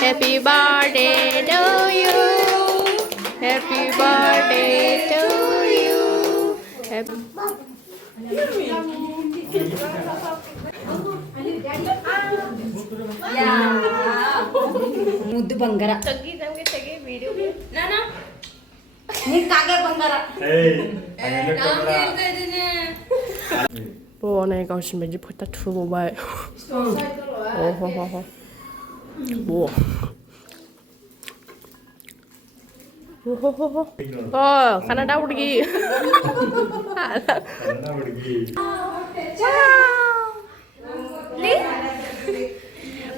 Happy birthday to you. Happy birthday to you. Happy ಮುದ್ದು ಬಂಗಾರ ತಗ್ಗಿ ನಮಗೆ ತೆಗಿ ವಿಡಿಯೋ ನಾನು ನೀ ಕಾಗೆ ಬಂಗಾರ Bố này còn xin mình giúp ta thu bộ bài. Bố. Kannada ಹುಡುಗಿ. Kannada ಹುಡುಗಿ.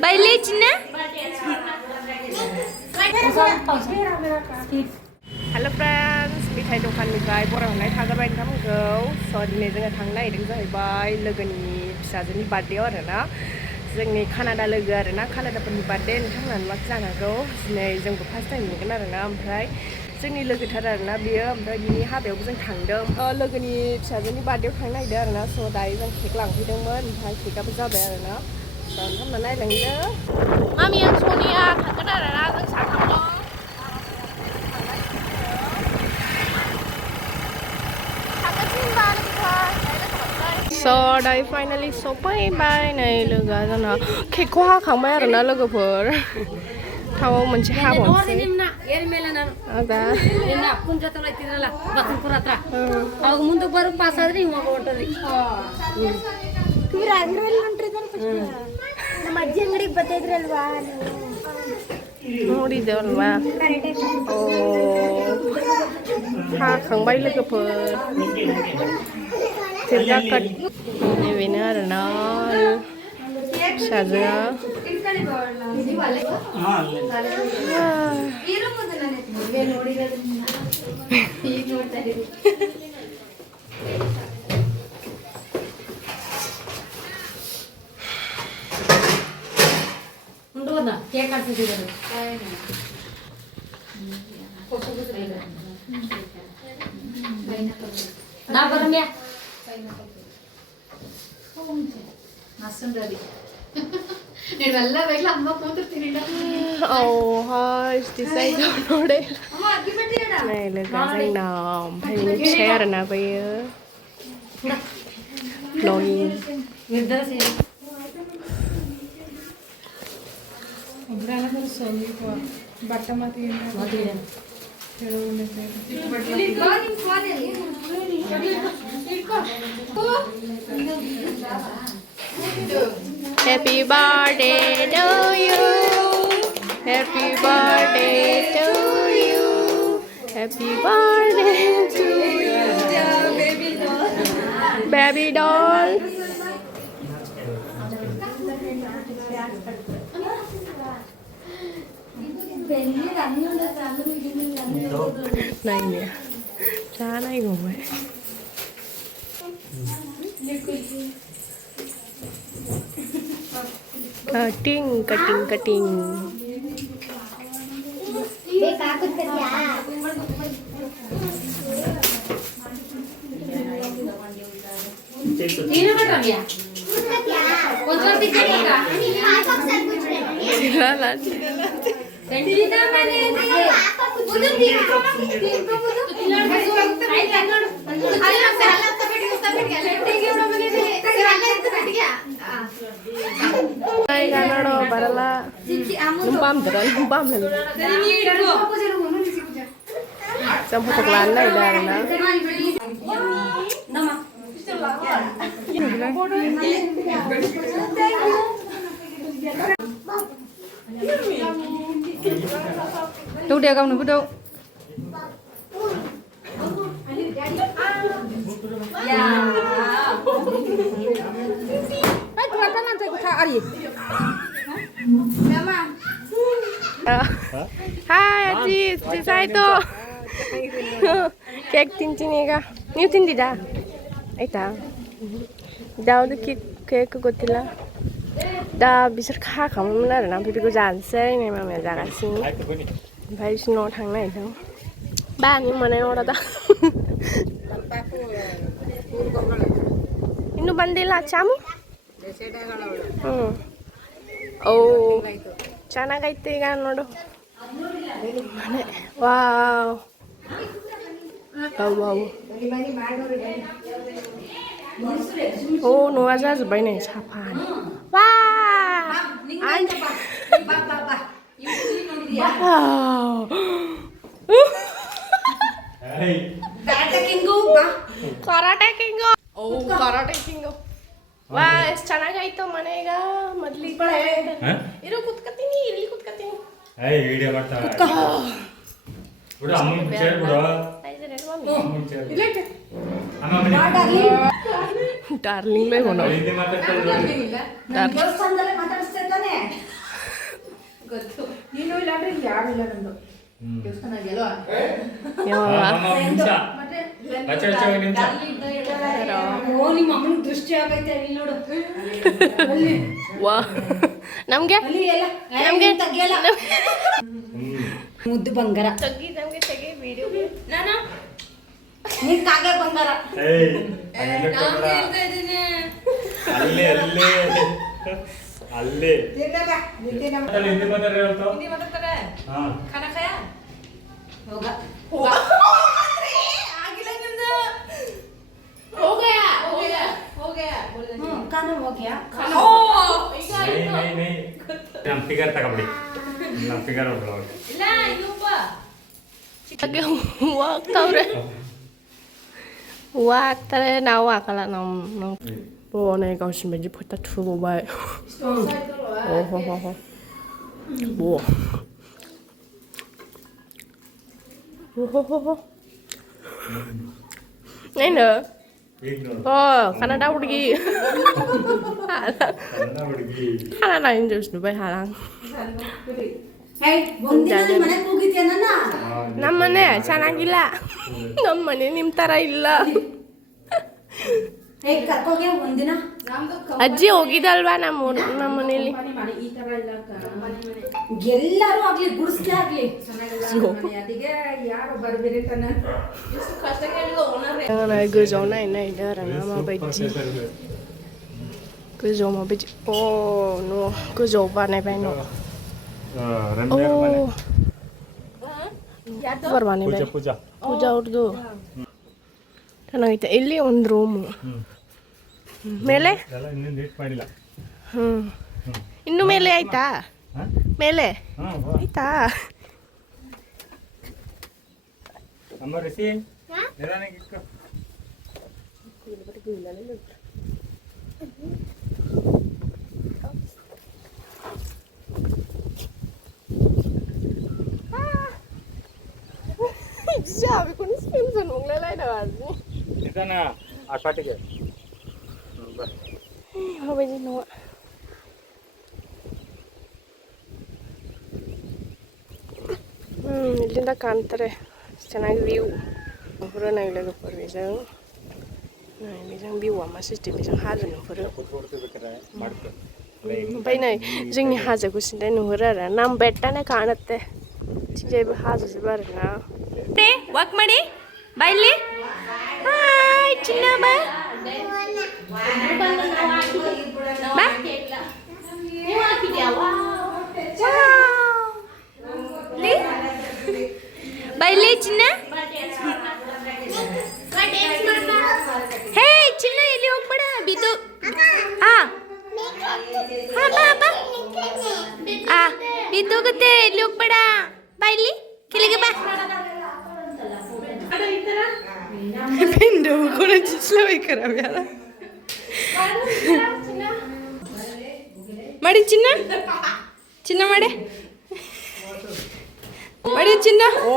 ಬೈಲಿ ಚಿನ್ನ. Hello friends, मेथाइ दखाननिफ्राय बरायहरनाय थाजाबाय नोंथांमोनखौ स' दिनै जोङो थांनो नागिरदों जाहैबाय लोगोनि फिसाजोनि बार्थडेआव आरोना जोंनि कानाडा लोगो आरोना कानाडाफोरनि बार्थडे नोंथांमोनहा नुवाखै जानो हागौ दिनै जोंबो फार्स्ट टाइम नुगोन आरोना ओमफ्राय जोंनि लोगोथार आरोना बियो ओमफ्राय बिनि हाबायावबो जों थांदों लोगोनि फिसाजोनि बार्थडेआव थांनो नागिरदों आरोना स' दायो जों केक लांफैदोंमोन ओमफ्राय केकआबो जाबाय आरोना स' नोंथांमोना नायलांदो मामिया सनिया थांगोन आरोना जों साथाम दं स' दायो फाइनालि सफैबाय नै लोगोआ जोंना केकखौ हाखांबाय आरोना लोगोफोर थावाव मोनसे हाबावनोसै आदा ಮುಂದೆ ಬರೋ ಪಾಸ್ ಆದ್ರೆ ಇವಾಗ ಹೊರಟರಿ ನಮ್ಮ ಅಜ್ಜಿ ಅಂಗಡಿಗೆ ಬರ್ತಿದ್ರಲ್ವಾ ನೋಡಿದ್ದೇವಲ್ವಾ ಓ हाखांबाय लोगोफोर तिरगाकट बेनो आरोना फिसाजोआ ಕೇಕ್ ಹಾಕ್ತಿದ್ದಾರೆ ನಾ ಬರಮ್ಯಾ ನೀವೆಲ್ಲ ಬೈಲ ಅಮ್ಮ ಕೂತಿರ್ತೀನಿ oh hi disay ನೋಡಿ này là cái danh nào hay những share na bây lôi ನಿರ್ಧಾರ ಸೇರಿ ಒಬ್ಬರಾದ್ರೂ ಸ್ವಲ್ಪ ಬಟ್ಟ ಮಾತಿ Happy birthday to you. Happy birthday to you. Happy birthday to you. Baby doll. Này nè, cha này rồi. Cutting, cutting, cutting. Kannada ಬರಲ್ಲ numpam terus numpam lagi sampai terlana idarna đâu đeo con nó đâu Hai Aziz, saya itu cake cincin ini kah? Ini cincin tidak? Itu, jauh tu cake kutilah. Dah bisa kah kamu mana? Nampi pergi jalan sih, ni mama jaga sini. Baik sih no thang naik tu. Bang ini mana orang dah? Ini bandel lah camu? Oh. ಚೆನ್ನಾಗೈತೆ ಈಗ ನೋಡು ಮನೆ wow wow ಓ न'आ जाजोब्बाय नै साफानो वा karate किंगो ಓ karate king ವಾ ಎಷ್ಟು ಚೆನ್ನಾಗಾಯ್ತು ಮನೆ ಈಗ ಮೊದ್ಲಿ ಇರೋ ಕುತ್ಕತೀನಿ ಇಲ್ಲಿ ಕುತ್ಕತೀನಿ ವಿಡಿಯೋ ಮಾಡ್ತಾ ಬಿಡು ಅಮ್ಮನ ಚೇರ್ ಬಿಡು ಡಾರ್ಲಿಂಗ್ ಬೈ ಹೋಣ ಹಿಂದಿ ಮಾತಾಡ್ತಾ ಗೊತ್ತು ನೀನು ಇಲ್ಲ ಅಂದ್ರೆ ಯಾರು ಇಲ್ಲ ನಂದು ನಿಮ್ಮ ಅಮ್ಮನ ದೃಷ್ಟಿ ಆಗೈತೆ ಅಲ್ಲಿ ನೋಡು ವಾ ನಮ್ಗೆ ಮುದ್ದು ಬಂಗಾರ ತೆಗಿ ನಮ್ಗೆ ತೆಗಿ ವಿಡಿಯೋ ನಾನು ನೀನ್ ಕಾಗೆ ಬಂಗಾರ ಅಲ್ಲೇ ಅಲ್ಲೇ ಅಲ್ಲೇ ಹಿಂದಿ ಮಾತಾಡ್ತಾರೆ ಖಾನಾ ಖಾಯಾ ಹೋಗ ಆಗಿಲ್ಲ ನಿಮ್ದು हो गया खाना हो गया नहीं ನಮ್ಮ ಫಿಗರ್ ತಗೊಬಿಡಿ ನಮ್ಮ ಫಿಗರ್ ಒಬ್ಳು ಇಲ್ಲ ಇನ್ನೊಬ್ಬ ಹಾಗೆ ಹೂವು ಹಾಕ್ತಾವ್ರೆ ಹೂವು ಹಾಕ್ತಾರೆ ನಾವು ಹಾಕಲ್ಲ ನಾವು ಬೋನೆ 가우신 왠지 벌써 두고 봐요. 오호호호. 뭐. 오호호호. 네네. 카나다 ಹುಡುಗಿ. 카나다 인줄 수도 봐 하랑. ಹೇ ಒಂದಿನ ಮನೆಗೆ ಹೋಗಿದ್ಯಾ ನನ್ನ ನಮ್ಮನೆ ಚೆನ್ನಾಗಿಲ್ಲ. ನಮ್ಮನೆ ನಿಮ್ಮ ತರ ಇಲ್ಲ. ಹೇ ಕರ್ಕೋಗೆ ಒಂದಿನ ಅಜ್ಜಿ ಹೋಗಿದಲ್ವಾ ನಮ್ಮ ಮನೇಲಿ ಈ ತರ ಇಲ್ಲ ಎಲ್ಲರೂ ಆಗ್ಲಿ ಗುಡಿಸ್ಲೇ ಆಗ್ಲಿ ಅದಕ್ಕೆ ಯಾರು ಬರ್ಬೇರೆ ತನ್ನ ಎಷ್ಟು ಕಷ್ಟ ಕೇಳಿದ್ರು 오늘 그저 나이 이래라 마바이지 그저 마바이지 오노 그저 오빠네 바이노 오 ಬರ್ಬಾನೆ ಬೈ ಪೂಜಾ ಅವ್ರದ್ದು ಚೆನ್ನಾಗೈತೆ ಇಲ್ಲಿ ಒಂದು ರೂಮು ಮೇಲೆ ಇನ್ನು ಮೇಲೆ ಆಯ್ತಾ ಮೇಲೆ ಆಯ್ತಾ Sabi ko na Simpson mong lalay na kasi. Ito na, aspatige. Habay din nawa. ಇಲ್ಲಿಂದ ಕಾಣ್ತಾರೆ ಚೆನ್ನಾಗಿ ವ್ಯೂ ಹೊರ ನಾಗಿಲಾಗ ಪರ್ವೇಜ बेजों भिउआ मा सिस्टेम बेजों हाजो नुहुरो ओमफ्राय नै जोंनि हाजोखौ सिन्थाय नुहुरो आरो नाम बेट्टाने ಕಾಣುತ್ತೆ ಚಿಂಜೈಬು ಹಾಜೋಜು ಬರೋಣ ಟೇ ವಾಕ್ ಮಾಡಿ ಬಾ ಇಲ್ಲಿ ಹಾಯ್ ಚಿನ್ನ ಬಾ ಬಾ ನೀವು ಹಾಕಿದ್ಯಾ ಲಿ ಬಾ ಇಲ್ಲಿ ಚಿನ್ನ ಹೇ ಚಿನ್ನ ಇಲ್ಲಿ ಹೋಗ್ಬೇಡ ಬಿದ್ದು ಹಾ ಹಾ ಬಾ ಬಾ ಆ ಬಿದ್ದೋಗುತ್ತೆ ಇಲ್ಲಿ ಹೋಗ್ಬೇಡ ಬಾ ಇಲ್ಲಿ ಕೆಳಗೆ ಬಾ ಪಿಂಡು ಕೂಡ ಚಿಸ್ಲ ಬೇಕಾರ ಮಾಡಿ ಚಿನ್ನ ಚಿನ್ನ ಮಾಡಿ ಮಾಡಿ ಚಿನ್ನ ಓ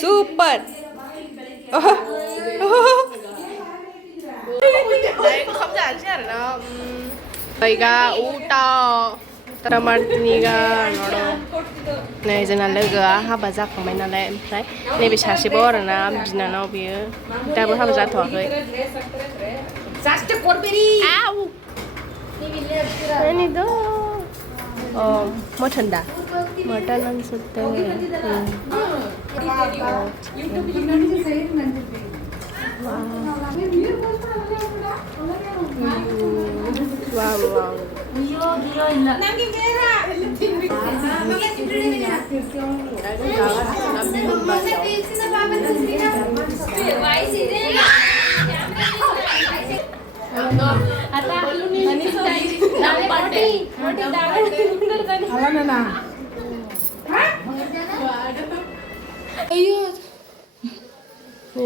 super không giả chứ là ಈಗ ಊಟ ತರ ಮಾಡ್ತೀನಿ ಈಗ ನೋಡು नै जोंना लोगोआ हाबा जाखांबाय नालाय ओमफ्राय नैबे सासेबाव आरोना बिनानाव बियो दाबो हाबा जाथ'वाखै आउ ಏನಿದು ಮಟನ್ दा ಮಟನ್ ಅನ್ಸುತ್ತೆ ವಾವ್ ವಾವ್ ಅಯ್ಯೋ ಗಿಯೋ ಇಲ್ಲ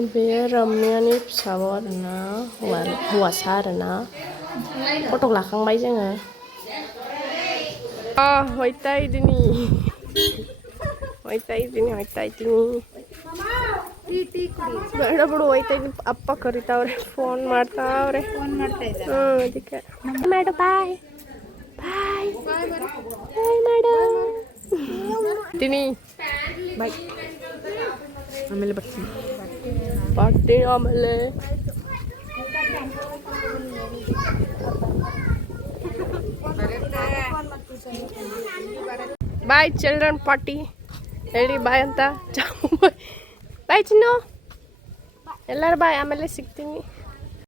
बे रम्यानि फिसाबो आरोना हौवासा आरोना फट' लाखांबाय जोङो होयता इदिनि ಬೇಡ ಬಿಡು ಹೋಯ್ತಾ ಇದೀನಿ ಅಪ್ಪ ಕರಿತಾವ್ರೆ ಫೋನ್ ಮಾಡ್ತಾವ್ರೆ ಅದಕ್ಕೆ ಮಾಡು ಬಾಯ್ ಬಾಯ್ ಬಾಯ್ ಮಾಡು ಬರ್ತೀನಿ ಬಾಯ್ ಆಮೇಲೆ ಬರ್ತೀನಿ ಆಮೇಲೆ ಬಾಯ್ ಚಿಲ್ಡ್ರನ್ ಪಾರ್ಟಿ ಹೇಳಿ ಬಾಯ್ ಅಂತ ಬಾಯ್ ಚಿನ್ನು ಎಲ್ಲರೂ ಬಾಯ್ ಆಮೇಲೆ ಸಿಗ್ತೀನಿ